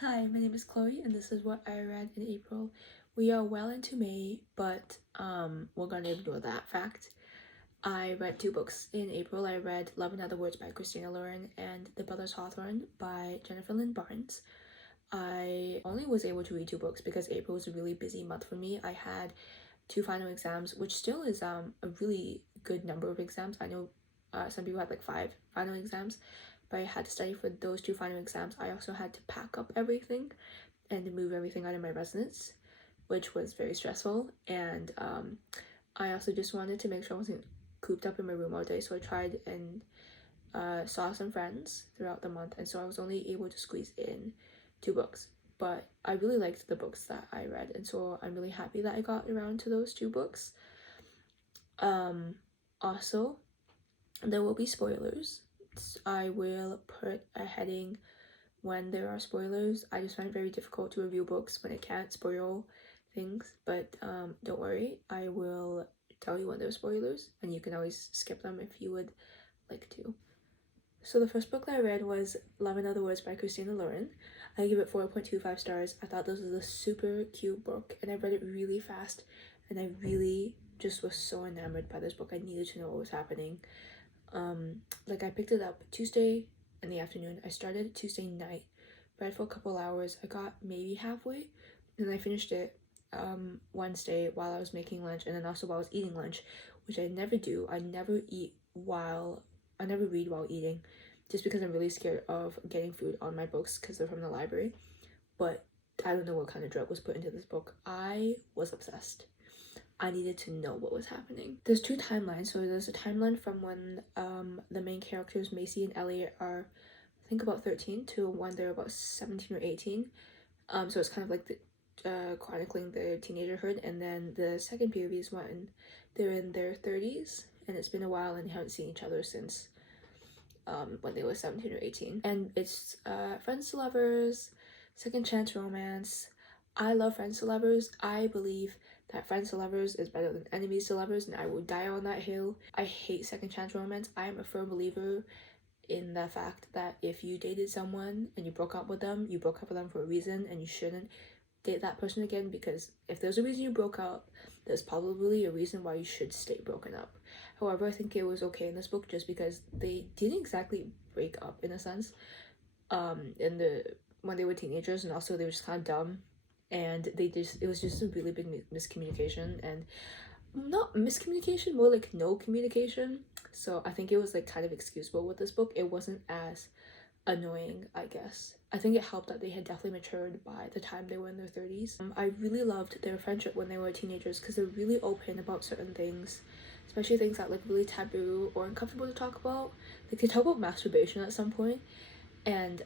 Hi, my name is Chloe, and this is what I read in April. We are well into May, but we're gonna ignore that fact. I read two books in April. I read Love and Other Words by Christina and The Brothers Hawthorne by Jennifer Lynn Barnes. I only was able to read two books because April was a really busy month for me. I had two final exams, which still is a really good number of exams. I know some people had like 5 final exams, but I had to study for those two final exams. I also had to pack up everything and move everything out of my residence, which was very stressful. And I also just wanted to make sure I wasn't cooped up in my room all day, so I tried and saw some friends throughout the month, and so I was only able to squeeze in two books. But I really liked the books that I read, and so I'm really happy that I got around to those two books. Also, there will be spoilers. I will put a heading when there are spoilers. I just find it very difficult to review books when it can't spoil things, but don't worry, I will tell you when there are spoilers, and you can always skip them if you would like to. So the first book that I read was Love and Other Words by Christina. I give it 4.25 stars. I thought this was a super cute book, and I read it really fast, and I really just was so enamored by this book. I needed to know what was happening. Like I picked it up Tuesday in the afternoon. I started Tuesday night, read for a couple hours. I got maybe halfway, and I finished it Wednesday while I was making lunch, and then also while I was eating lunch, which I never do. I never read while eating, just because I'm really scared of getting food on my books because they're from the library. But I don't know what kind of drug was put into this book. I was obsessed. I needed to know what was happening. There's two timelines. So there's a timeline from when the main characters Macy and Elliot are, I think, about 13 to when they're about 17 or 18. So it's kind of like chronicling their teenagerhood, and then the second period is when they're in their 30s, and it's been a while and they haven't seen each other since when they were 17 or 18. And it's friends to lovers, second chance romance. I love friends to lovers. I believe that friends to lovers is better than enemies to lovers, and I will die on that hill. I hate second chance romance. I am a firm believer in the fact that if you dated someone and you broke up with them, you broke up with them for a reason, and you shouldn't date that person again, because if there's a reason you broke up, there's probably a reason why you should stay broken up. However, I think it was okay in this book just because they didn't exactly break up in a sense when they were teenagers, and also they were just kind of dumb, and it was just a really big miscommunication, and not miscommunication, more like no communication. So I think it was like kind of excusable with this book. It wasn't as annoying, I guess. I think it helped that they had definitely matured by the time they were in their 30s. I really loved their friendship when they were teenagers because they're really open about certain things, especially things that like really taboo or uncomfortable to talk about. Like they talk about masturbation at some point, and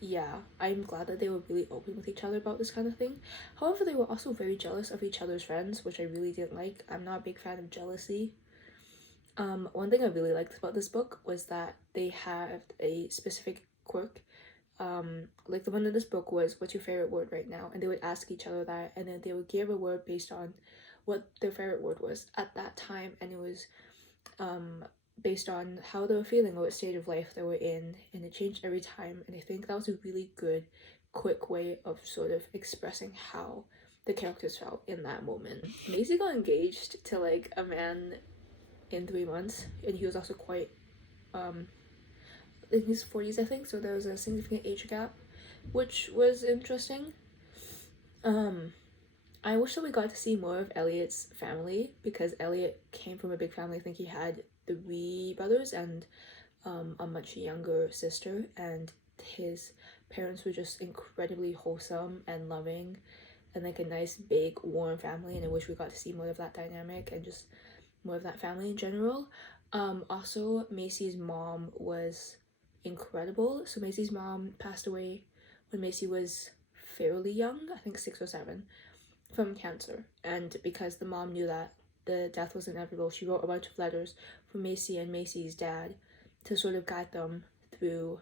yeah, I'm glad that they were really open with each other about this kind of thing. However, they were also very jealous of each other's friends, which I really didn't like. I'm not a big fan of jealousy. One thing I really liked about this book was that they have a specific quirk. Like the one in this book was, "What's your favorite word right now?" And they would ask each other that, and then they would give a word based on what their favorite word was at that time, and it was based on how they were feeling or what stage of life they were in, and it changed every time. And I think that was a really good, quick way of sort of expressing how the characters felt in that moment. Maisie got engaged to like a man in 3 months, and he was also quite in his 40s, I think, so there was a significant age gap, which was interesting. I wish that we got to see more of Elliot's family, because Elliot came from a big family. I think he had 3 brothers and a much younger sister, and his parents were just incredibly wholesome and loving and like a nice big warm family, and I wish we got to see more of that dynamic and just more of that family in general. Also, Macy's mom was incredible. So Macy's mom passed away when Macy was fairly young, I think 6 or 7, from cancer. And because the mom knew that the death was inevitable, she wrote a bunch of letters for Macy and Macy's dad to sort of guide them through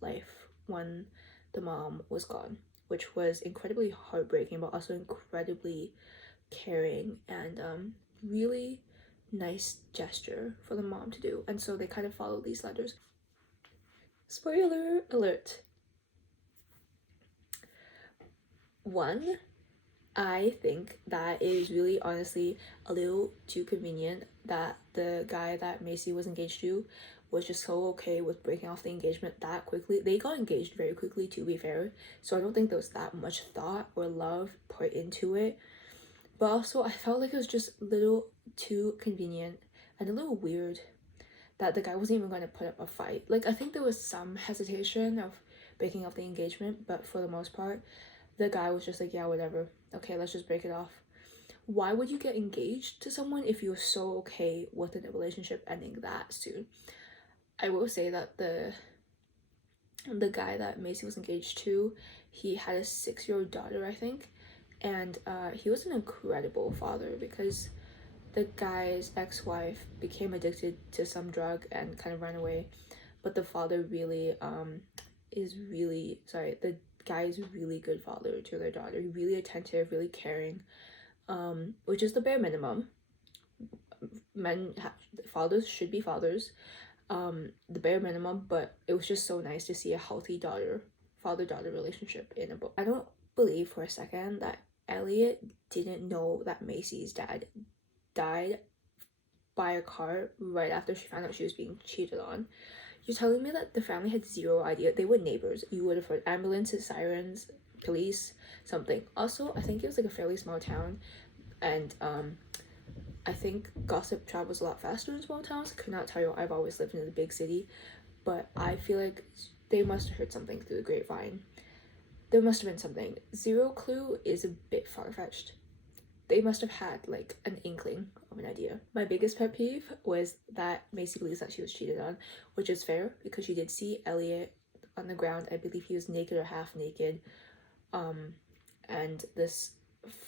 life when the mom was gone, which was incredibly heartbreaking, but also incredibly caring and really nice gesture for the mom to do. And so they kind of followed these letters. Spoiler alert. One, I think that it is really honestly a little too convenient that the guy that Macy was engaged to was just so okay with breaking off the engagement that quickly. They got engaged very quickly, to be fair, so I don't think there was that much thought or love put into it. But also I felt like it was just a little too convenient and a little weird that the guy wasn't even going to put up a fight. Like, I think there was some hesitation of breaking off the engagement, but for the most part the guy was just like, yeah, whatever, okay, let's just break it off. Why would you get engaged to someone if you're so okay with the relationship ending that soon? I will say that the guy that Macy was engaged to, he had a 6-year-old daughter, I think, and he was an incredible father because the guy's ex-wife became addicted to some drug and kind of ran away, but the father really is really sorry the guy is a really good father to their daughter, really attentive, really caring, which is the bare minimum. Fathers should be fathers, the bare minimum, but it was just so nice to see a healthy father-daughter relationship in a book. I don't believe for a second that Elliot didn't know that Macy's dad died by a car right after she found out she was being cheated on. You're telling me that the family had zero idea? They were neighbors. You would have heard ambulances, sirens, police, something. Also, I think it was like a fairly small town, and I think gossip travels a lot faster in small towns. I could not tell you. I've always lived in a big city, but I feel like they must have heard something through the grapevine. There must have been something. Zero clue is a bit far-fetched. They must have had like an inkling of an idea. My biggest pet peeve was that Macy believes that she was cheated on, which is fair because she did see Elliot on the ground. I believe he was naked or half naked. And this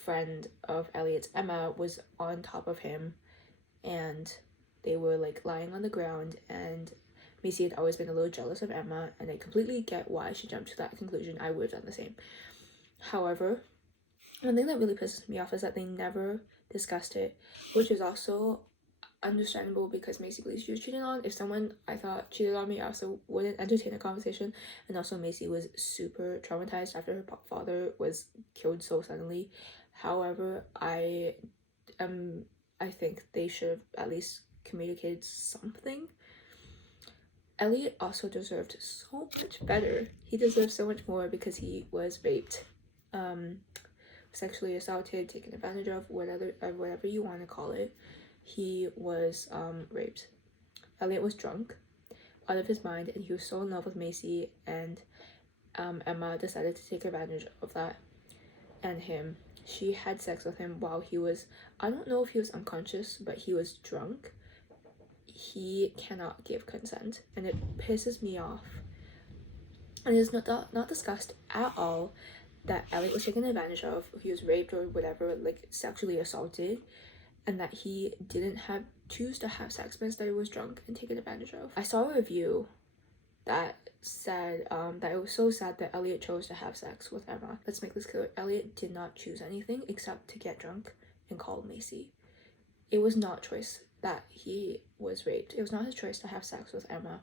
friend of Elliot's, Emma, was on top of him, and they were like lying on the ground, and Macy had always been a little jealous of Emma, and I completely get why she jumped to that conclusion. I would have done the same. However, one thing that really pisses me off is that they never discussed it, which is also understandable because Macy believes she was cheated on. If someone I thought cheated on me, I also wouldn't entertain a conversation. And also Macy was super traumatized after her father was killed so suddenly. However, I think they should have at least communicated something. Elliot also deserved so much better. He deserved so much more because he was raped, sexually assaulted, taken advantage of, whatever you want to call it. He was raped. Elliot was drunk, out of his mind, and he was so in love with Macy, and Emma decided to take advantage of that and him. She had sex with him while he was, I don't know if he was unconscious, but he was drunk. He cannot give consent, and it pisses me off. And it's not discussed at all that Elliot was taken advantage of, he was raped or whatever, like sexually assaulted, and that he didn't choose to have sex, but instead he was drunk and taken advantage of. I saw a review that said that it was so sad that Elliot chose to have sex with Emma. Let's make this clear. Elliot did not choose anything except to get drunk and call Macy. It was not choice that he was raped. It was not his choice to have sex with Emma.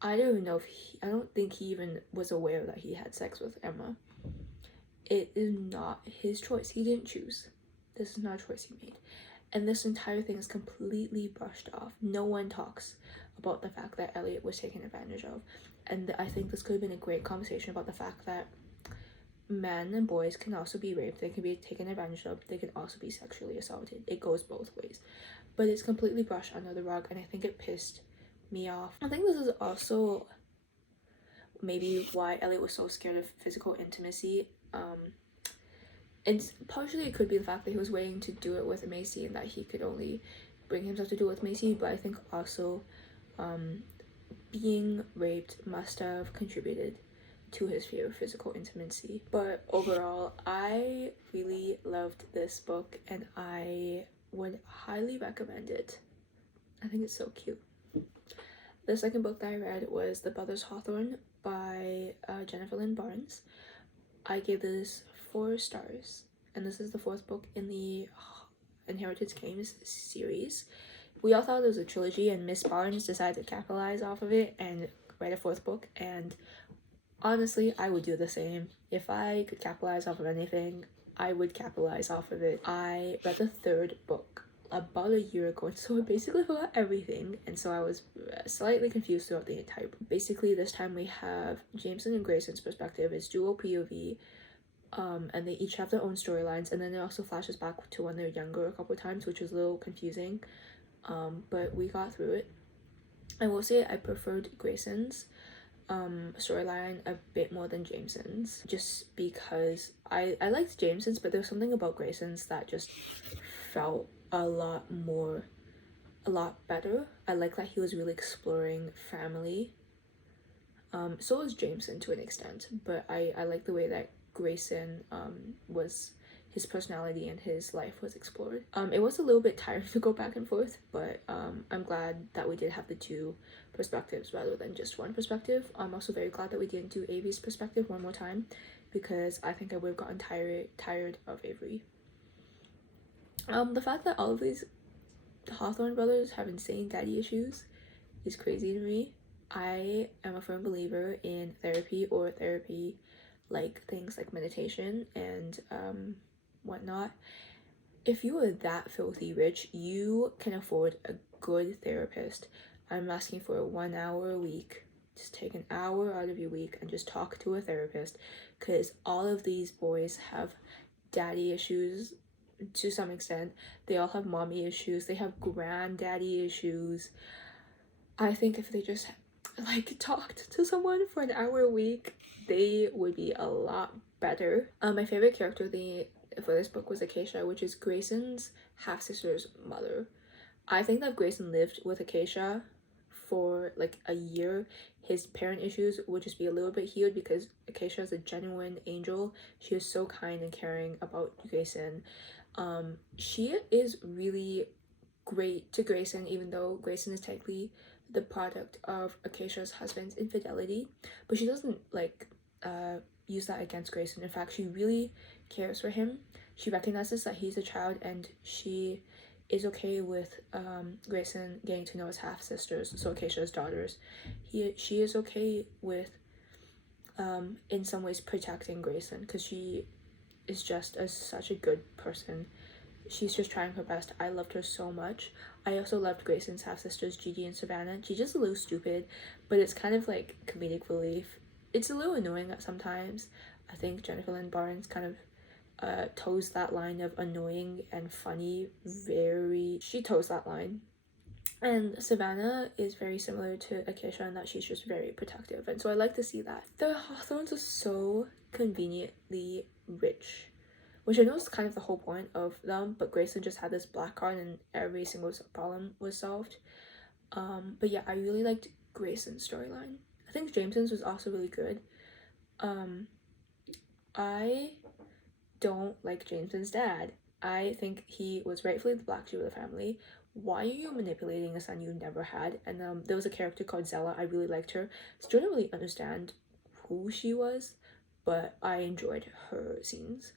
I don't even know if I don't think he even was aware that he had sex with Emma. It is not his choice. He didn't choose. This is not a choice he made. And this entire thing is completely brushed off. No one talks about the fact that Elliot was taken advantage of. And I think this could have been a great conversation about the fact that men and boys can also be raped. They can be taken advantage of. They can also be sexually assaulted. It goes both ways. But it's completely brushed under the rug, and I think it pissed me off. I think this is also maybe why Elliot was so scared of physical intimacy. And partially it could be the fact that he was waiting to do it with Macy and that he could only bring himself to do it with Macy, but I think also being raped must have contributed to his fear of physical intimacy. But overall, I really loved this book and I would highly recommend it. I think it's so cute. The second book that I read was The Brothers Hawthorne by Jennifer Lynn Barnes. I gave this 4 stars, and this is the 4th book in the Inheritance Games series. We all thought it was a trilogy, and Miss Barnes decided to capitalize off of it and write a 4th book, and Honestly, I would do the same. If I could capitalize off of anything, I would capitalize off of it. I read the third book about a year ago, and so I basically forgot everything, and so I was slightly confused throughout the entire book. Basically, this time we have Jameson and Grayson's perspective. It's dual POV, and they each have their own storylines, and then it also flashes back to when they're younger a couple of times, which was a little confusing, but we got through it. I will say I preferred Grayson's storyline a bit more than Jameson's, just because I liked Jameson's, but there's something about Grayson's that just felt a lot better. I like that he was really exploring family. So was Jameson to an extent, but I like the way that Grayson was, his personality and his life was explored. It was a little bit tiring to go back and forth, but I'm glad that we did have the two perspectives rather than just one perspective. I'm also very glad that we didn't do Avery's perspective one more time, because I think I would have gotten tired of Avery. The fact that all of these Hawthorne brothers have insane daddy issues is crazy to me. I am a firm believer in therapy, or therapy like things like meditation and whatnot. If you are that filthy rich, you can afford a good therapist. I'm asking for a 1 hour a week. Just take an hour out of your week and just talk to a therapist, because all of these boys have daddy issues to some extent. They all have mommy issues. They have granddaddy issues. I think if they just like talked to someone for an hour a week, they would be a lot better. My favorite character for this book was Acacia, which is Grayson's half-sister's mother. I think that Grayson lived with Acacia for like a year. His parent issues would just be a little bit healed, because Acacia is a genuine angel. She is so kind and caring about Grayson. She is really great to Grayson, even though Grayson is technically the product of Acacia's husband's infidelity, but she doesn't like use that against Grayson. In fact, she really cares for him. She recognizes that he's a child, and she is okay with Grayson getting to know his half-sisters, so Acacia's daughters. She is okay with in some ways protecting Grayson, because she is just such a good person. She's just trying her best. I loved her so much. I also loved Grayson's half-sisters, Gigi and Savannah. Gigi's a little stupid, but it's kind of like comedic relief. It's a little annoying at sometimes. I think Jennifer Lynn Barnes kind of toes that line of annoying and funny. She toes that line. And Savannah is very similar to Acacia in that she's just very protective, and so I like to see that. The Hawthornes are so conveniently rich, which I know is kind of the whole point of them, but Grayson just had this black card and every single problem was solved. But yeah, I really liked Grayson's storyline. I think Jameson's was also really good. I don't like Jameson's dad. I think he was rightfully the black sheep of the family. Why are you manipulating a son you never had? And there was a character called Zella. I really liked her. Still don't really understand who she was, but I enjoyed her scenes.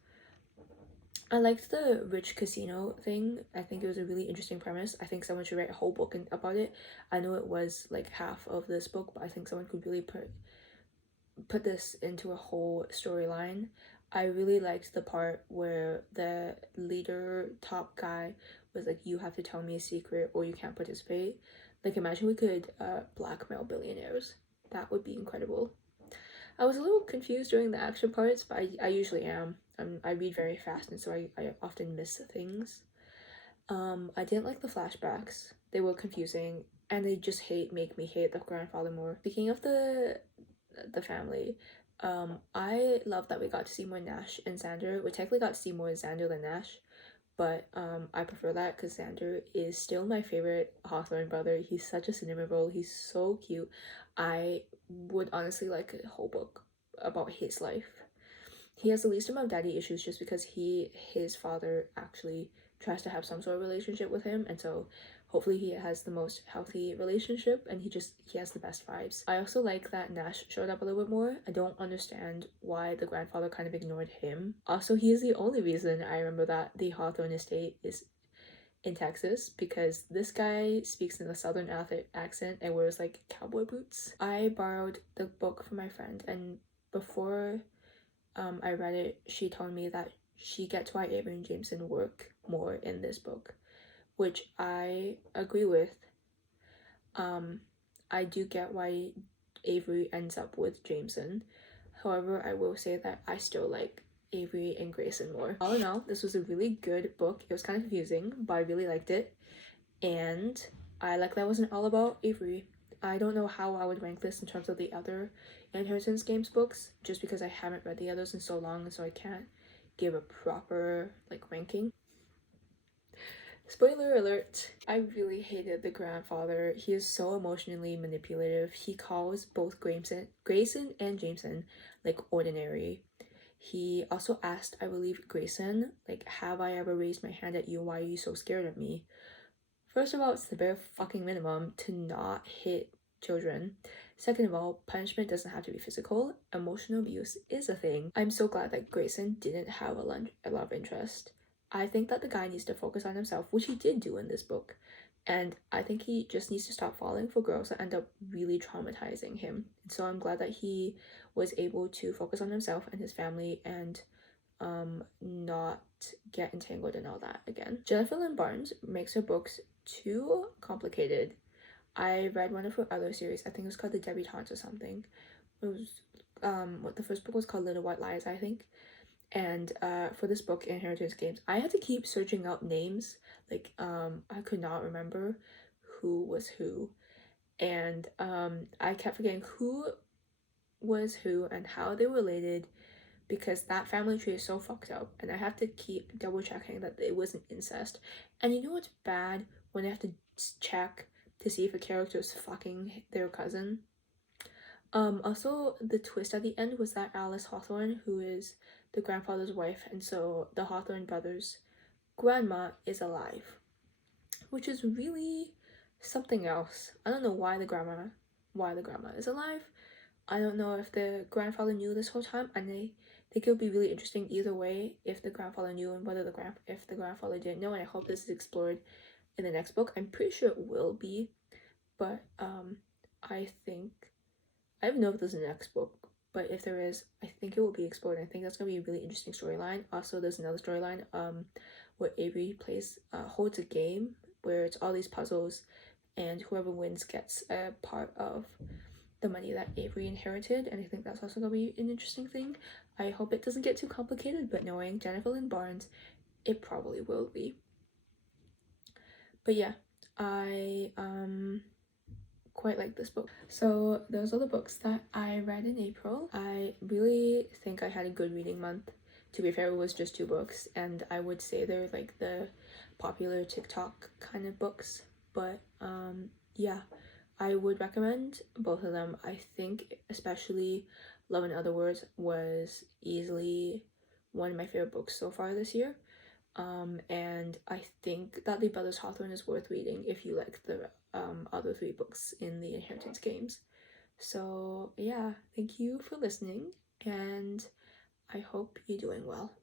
I liked the rich casino thing. I think it was a really interesting premise. I think someone should write a whole book about it. I know it was like half of this book, but I think someone could really put this into a whole storyline. I really liked the part where the leader top guy was like, you have to tell me a secret or you can't participate. Like, imagine we could blackmail billionaires. That would be incredible. I was a little confused during the action parts, but I usually am. I read very fast, and so I often miss things. I didn't like the flashbacks. They were confusing, and they just make me hate the grandfather more. Speaking of the family, I love that we got to see more Nash and Xander. We technically got to see more Xander than Nash, but I prefer that because Xander is still my favorite Hawthorne brother. He's such a cinnamon roll. He's so cute. I would honestly like a whole book about his life. He has the least amount of daddy issues just because his father actually tries to have some sort of relationship with him, and so hopefully he has the most healthy relationship, and he has the best vibes. I also like that Nash showed up a little bit more. I don't understand why the grandfather kind of ignored him. Also, he is the only reason I remember that the Hawthorne estate is in Texas, because this guy speaks in a southern accent and wears like cowboy boots. I borrowed the book from my friend, and before I read it, she told me that she gets why Avery and Jameson work more in this book, which I agree with. I do get why Avery ends up with Jameson. However, I will say that I still like Avery and Grayson more. All in all, this was a really good book. It was kind of confusing, but I really liked it. And I like that it wasn't all about Avery. I don't know how I would rank this in terms of the other Inheritance Games books, just because I haven't read the others in so long, so I can't give a proper ranking. Spoiler alert, I really hated the grandfather. He is so emotionally manipulative. He calls both Grayson and Jameson ordinary. He also asked, I believe, Grayson, have I ever raised my hand at you? Why are you so scared of me? First of all, it's the bare fucking minimum to not hit children. Second of all, punishment doesn't have to be physical. Emotional abuse is a thing. I'm so glad that Grayson didn't have a love interest. I think that the guy needs to focus on himself, which he did do in this book. And I think he just needs to stop falling for girls that end up really traumatizing him. And so I'm glad that he was able to focus on himself and his family and not get entangled in all that again. Jennifer Lynn Barnes makes her books too complicated. I read one of her other series, I think it was called The Debutantes or something. It was what the first book was called Little White Lies, I think. And for this book, Inheritance Games, I had to keep searching out names. I could not remember who was who. And I kept forgetting who was who and how they were related, because that family tree is so fucked up, and I have to keep double checking that it wasn't incest. And you know what's bad? When I have to check to see if a character is fucking their cousin. Also, the twist at the end was that Alice Hawthorne, who is the grandfather's wife, and so the Hawthorne brothers' grandma, is alive, which is really something else. I don't know why the grandma is alive. I don't know if the grandfather knew this whole time, and I think it would be really interesting either way if the grandfather knew and whether if the grandfather didn't know, and I hope this is explored in the next book. I'm pretty sure it will be, but I think I don't know if there's a next book, but if there is, I think it will be explored. I think that's gonna be a really interesting storyline. Also, there's another storyline where Avery holds a game where it's all these puzzles, and whoever wins gets a part of the money that Avery inherited, and I think that's also gonna be an interesting thing. I hope it doesn't get too complicated, but knowing Jennifer Lynn Barnes, it probably will be. But yeah, I quite like this book. So those are the books that I read in April. I really think I had a good reading month. To be fair, it was just 2 books, and I would say they're the popular TikTok kind of books, but yeah, I would recommend both of them. I think especially Love in Other Words was easily one of my favorite books so far this year. And I think that The Brothers Hawthorne is worth reading if you like the other 3 books in the Inheritance Games. So yeah, thank you for listening, and I hope you're doing well.